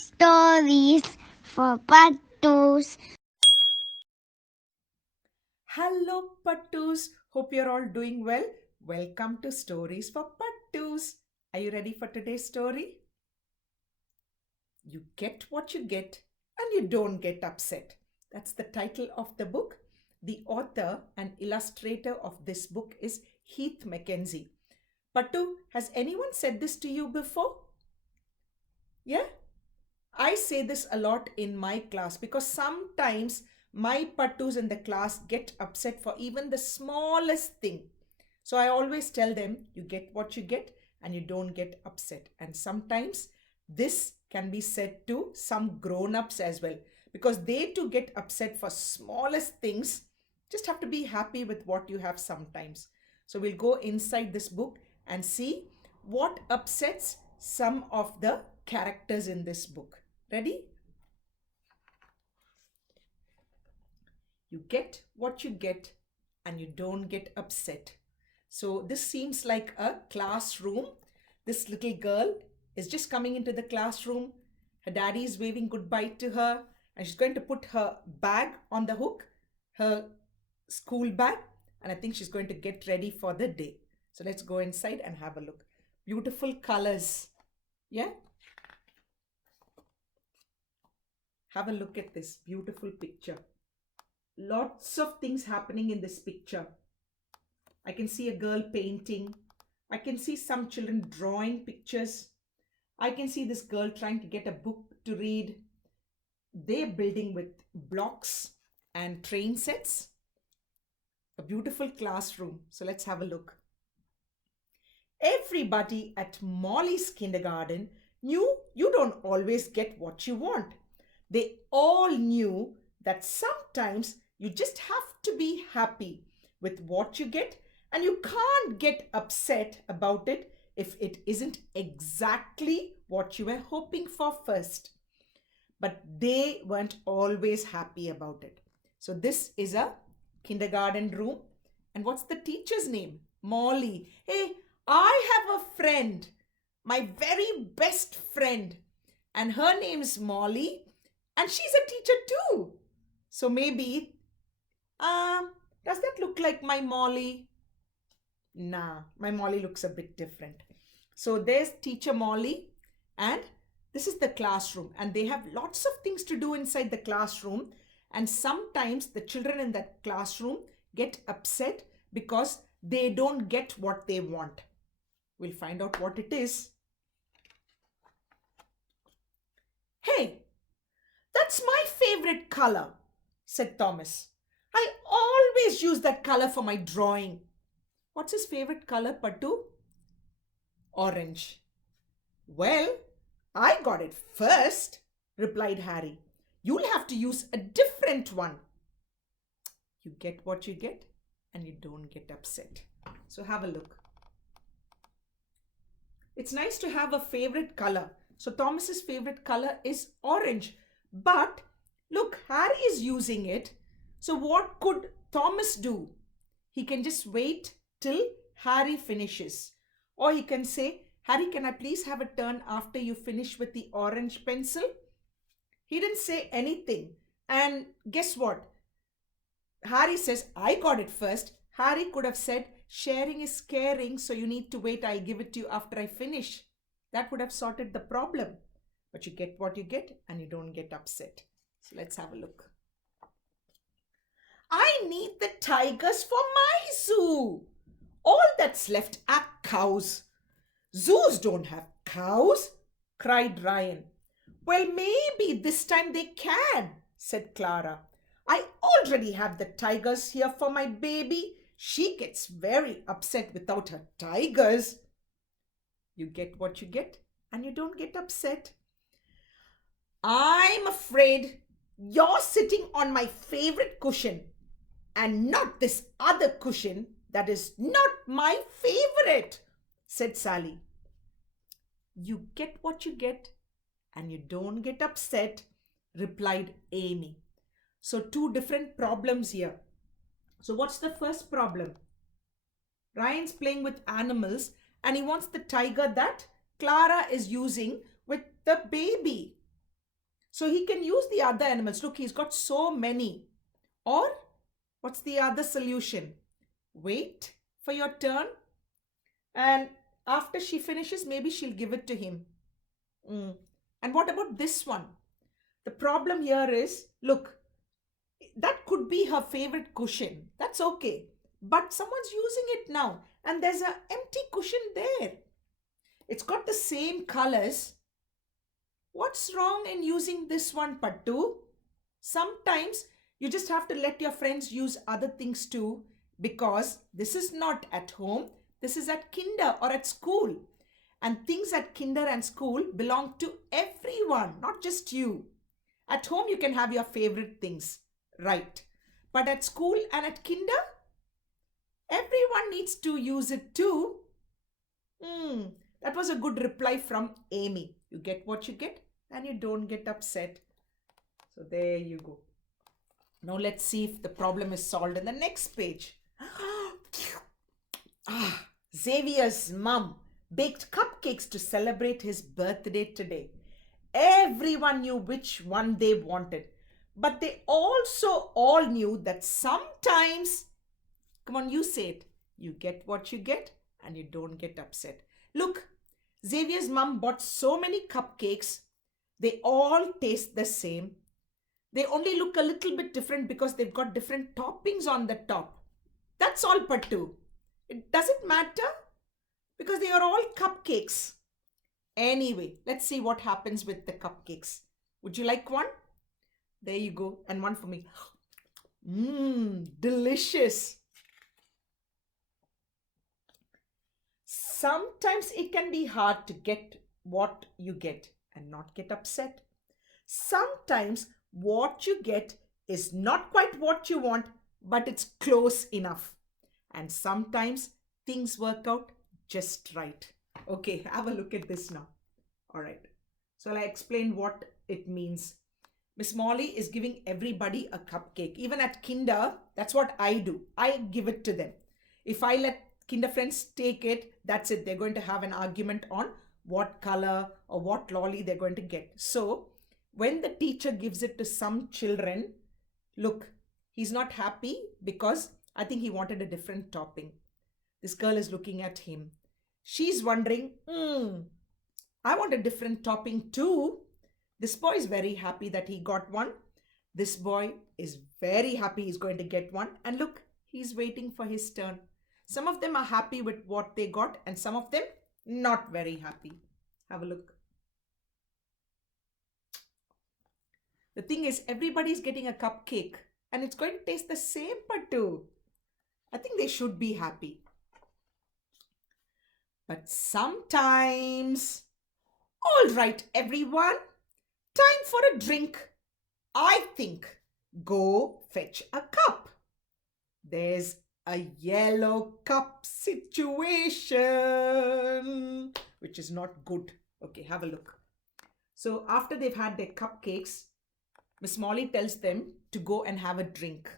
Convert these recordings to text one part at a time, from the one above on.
Stories for Pattus. Hello, Pattus. Hope you're all doing well. Welcome to Stories for Pattus. Are you ready for today's story? You get what you get and you don't get upset. That's the title of the book. The author and illustrator of this book is Heath McKenzie. Pattu, has anyone said this to you before? Yeah? I say this a lot in my class because sometimes my pattus in the class get upset for even the smallest thing. So I always tell them, you get what you get and you don't get upset. And sometimes this can be said to some grown ups as well because they too get upset for smallest things. Just have to be happy with what you have sometimes. So we'll go inside this book and see what upsets some of the characters in this book. Ready? You get what you get and you don't get upset. So this seems like a classroom. This little girl is just coming into the classroom. Her daddy is waving goodbye to her and she's going to put her bag on the hook, her school bag, and I think she's going to get ready for the day. So let's go inside and have a look. Beautiful colors. Yeah? Have a look at this beautiful picture. Lots of things happening in this picture. I can see a girl painting. I can see some children drawing pictures. I can see this girl trying to get a book to read. They're building with blocks and train sets. A beautiful classroom. So let's have a look. Everybody at Molly's kindergarten knew you don't always get what you want. They all knew that sometimes you just have to be happy with what you get and you can't get upset about it if it isn't exactly what you were hoping for first. But they weren't always happy about it. So this is a kindergarten room. And what's the teacher's name? Molly. Hey, I have a friend, my very best friend, and her name's Molly. And she's a teacher too. So maybe, does that look like my Molly? Nah, my Molly looks a bit different. So there's teacher Molly, and this is the classroom. And they have lots of things to do inside the classroom. And sometimes the children in that classroom get upset because they don't get what they want. We'll find out what it is. Hey, that's my favorite color, said Thomas. I always use that color for my drawing. What's his favorite color, Pattu? Orange. Well, I got it first, replied Harry. You'll have to use a different one. You get what you get and you don't get upset. So have a look. It's nice to have a favorite color. So Thomas's favorite color is orange. But look, Harry is using it. So what could Thomas do? He can just wait till Harry finishes. Or he can say, Harry, can I please have a turn after you finish with the orange pencil? He didn't say anything. And guess what? Harry says, I got it first. Harry could have said, sharing is caring, so you need to wait. I'll give it to you after I finish. That would have sorted the problem. But you get what you get and you don't get upset. So let's have a look. I need the tigers for my zoo. All that's left are cows. Zoos don't have cows, cried Ryan. Well, maybe this time they can, said Clara. I already have the tigers here for my baby. She gets very upset without her tigers. You get what you get and you don't get upset. I'm afraid you're sitting on my favorite cushion and not this other cushion that is not my favorite, said Sally. You get what you get and you don't get upset, replied Amy. So two different problems here. So what's the first problem? Ryan's playing with animals and he wants the tiger that Clara is using with the baby. So he can use the other animals. Look, he's got so many. Or what's the other solution? Wait for your turn, and after she finishes, maybe she'll give it to him. And what about this one? The problem here is, look, that could be her favorite cushion. That's okay. But someone's using it now, and there's an empty cushion there. It's got the same colors. What's wrong in using this one, Pattu? Sometimes you just have to let your friends use other things too, because this is not at home, this is at kinder or at school. And things at kinder and school belong to everyone, not just you. At home, you can have your favorite things, right? But at school and at kinder, everyone needs to use it too. That was a good reply from Amy. You get what you get and you don't get upset. So there you go. Now let's see if the problem is solved in the next page. Xavier's mum baked cupcakes to celebrate his birthday today. Everyone knew which one they wanted, but they also all knew that sometimes, come on, you say it, you get what you get and you don't get upset. Look, Xavier's mum bought so many cupcakes. They all taste the same. They only look a little bit different because they've got different toppings on the top. That's all, Pattu. It doesn't matter because they are all cupcakes. Anyway, let's see what happens with the cupcakes. Would you like one? There you go. And one for me. Delicious. Sometimes it can be hard to get what you get and not get upset. Sometimes what you get is not quite what you want, but it's close enough. And sometimes things work out just right. Okay, have a look at this now. All right. So I'll explain what it means. Miss Molly is giving everybody a cupcake. Even at kinder, that's what I do. I give it to them. If I let kinder friends take it, that's it. They're going to have an argument on what color or what lolly they're going to get. So when the teacher gives it to some children, look, he's not happy because I think he wanted a different topping. This girl is looking at him. She's wondering, I want a different topping too. This boy is very happy that he got one. This boy is very happy he's going to get one. And look, he's waiting for his turn. Some of them are happy with what they got and some of them not very happy. Have a look. The thing is, everybody's getting a cupcake and it's going to taste the same, Pattu. I think they should be happy. But sometimes, all right, everyone, time for a drink. I think go fetch a cup. There's a yellow cup situation, which is not good. Okay, have a look. So after they've had their cupcakes, Miss Molly tells them to go and have a drink.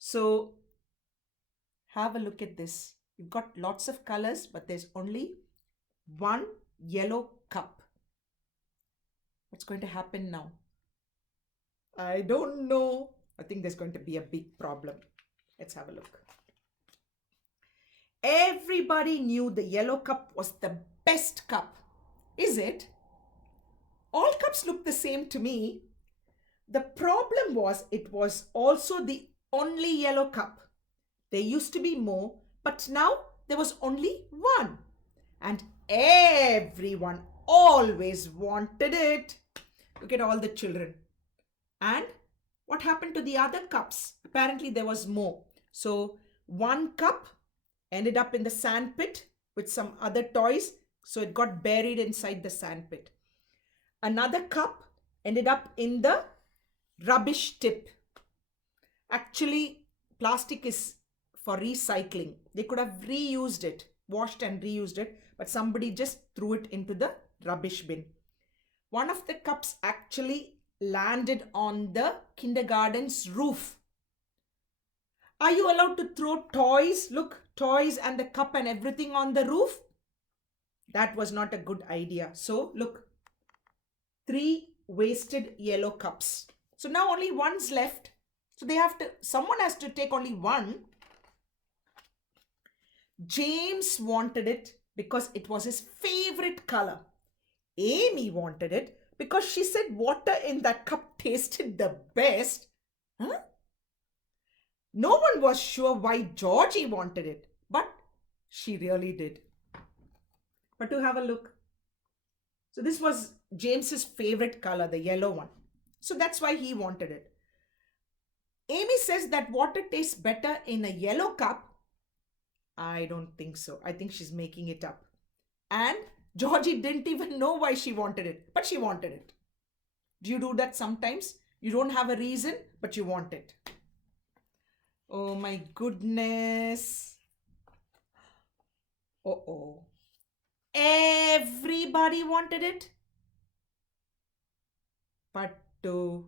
So have a look at this. You've got lots of colors, but there's only one yellow cup. What's going to happen now? I don't know. I think there's going to be a big problem. Let's have a look. Everybody knew the yellow cup was the best cup. Is it? All cups look the same to me. The problem was it was also the only yellow cup. There used to be more, but now there was only one. And everyone always wanted it. Look at all the children. And what happened to the other cups? Apparently there was more. So one cup ended up in the sand pit with some other toys. So it got buried inside the sand pit. Another cup ended up in the rubbish tip. Actually, plastic is for recycling. They could have reused it, washed and reused it, but somebody just threw it into the rubbish bin. One of the cups actually landed on the kindergarten's roof. Are you allowed to throw toys? Look, toys and the cup and everything on the roof? That was not a good idea. So look, 3 wasted yellow cups. So now only one's left. So someone has to take only one. James wanted it because it was his favorite color. Amy wanted it because she said water in that cup tasted the best. Huh? No one was sure why Georgie wanted it, but she really did. But to have a look. So this was James's favorite color, the yellow one. So that's why he wanted it. Amy says that water tastes better in a yellow cup. I don't think so. I think she's making it up. And Georgie didn't even know why she wanted it, but she wanted it. Do you do that sometimes? You don't have a reason, but you want it. Oh my goodness. Uh-oh. Everybody wanted it. Pattu.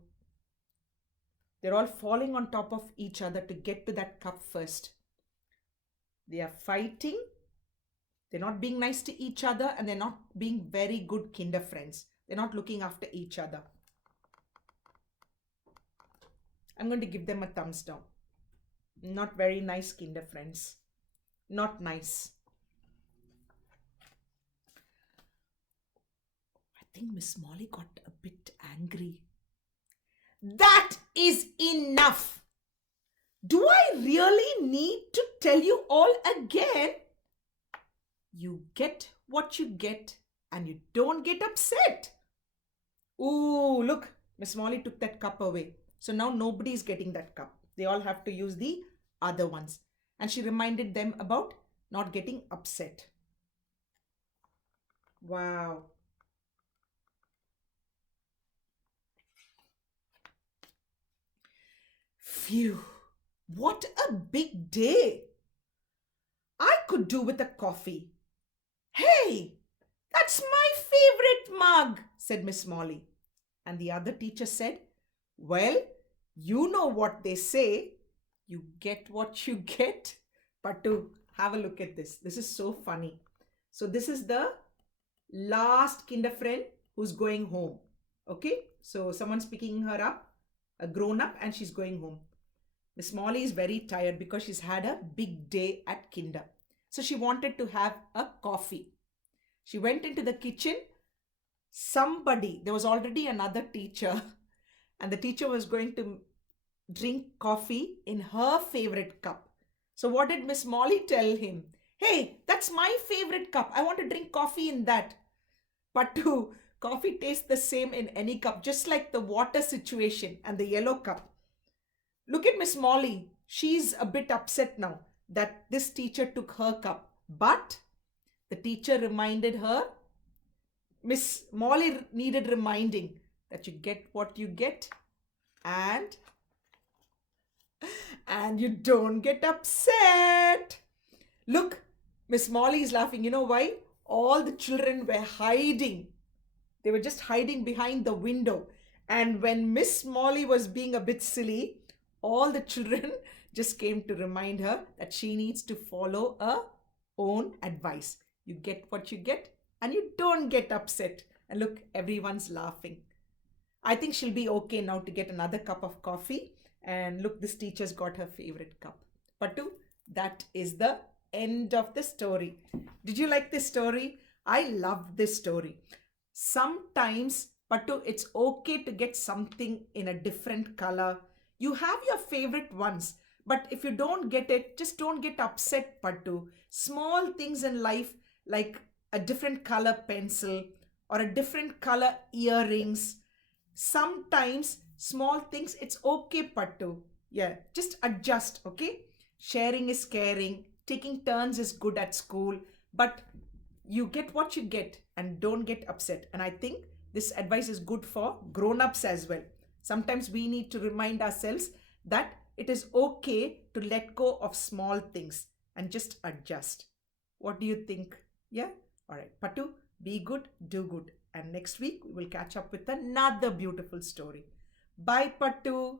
They're all falling on top of each other to get to that cup first. They are fighting. They're not being nice to each other, and they're not being very good kinder friends. They're not looking after each other. I'm going to give them a thumbs down. Not very nice kinder friends. Not nice. I think Miss Molly got a bit angry. That is enough. Do I really need to tell you all again? You get what you get and you don't get upset. Ooh, look, Miss Molly took that cup away. So now nobody's getting that cup. They all have to use the other ones. And she reminded them about not getting upset. Wow. Phew, what a big day. I could do with a coffee. Hey, that's my favorite mug, said Miss Molly. And the other teacher said, well, you know what they say. You get what you get. But to have a look at this. This is so funny. So this is the last kinder friend who's going home. Okay, so someone's picking her up, a grown up, and she's going home. Miss Molly is very tired because she's had a big day at kinder. So she wanted to have a coffee. She went into the kitchen. There was already another teacher, and the teacher was going to drink coffee in her favorite cup. So what did Miss Molly tell him? Hey, that's my favorite cup. I want to drink coffee in that. But coffee tastes the same in any cup, just like the water situation and the yellow cup. Look at Miss Molly. She's a bit upset now that this teacher took her cup. But the teacher reminded her, Miss Molly needed reminding that you get what you get and you don't get upset. Look, Miss Molly is laughing. You know why? All the children were hiding. They were just hiding behind the window. And when Miss Molly was being a bit silly, all the children just came to remind her that she needs to follow her own advice. You get what you get and you don't get upset. And look, everyone's laughing. I think she'll be okay now to get another cup of coffee. And look, this teacher's got her favorite cup. Pattu, that is the end of the story. Did you like this story? I love this story. Sometimes, Pattu, it's okay to get something in a different color. You have your favorite ones, but if you don't get it, just don't get upset, Pattu. Small things in life like a different color pencil or a different color earrings. Sometimes small things, it's okay, Pattu. Yeah, just adjust, okay? Sharing is caring. Taking turns is good at school, but you get what you get and don't get upset. And I think this advice is good for grown-ups as well. Sometimes we need to remind ourselves that it is okay to let go of small things and just adjust. What do you think? Yeah? All right. Pattu, be good, do good. And next week, we will catch up with another beautiful story. Bye, Pattu.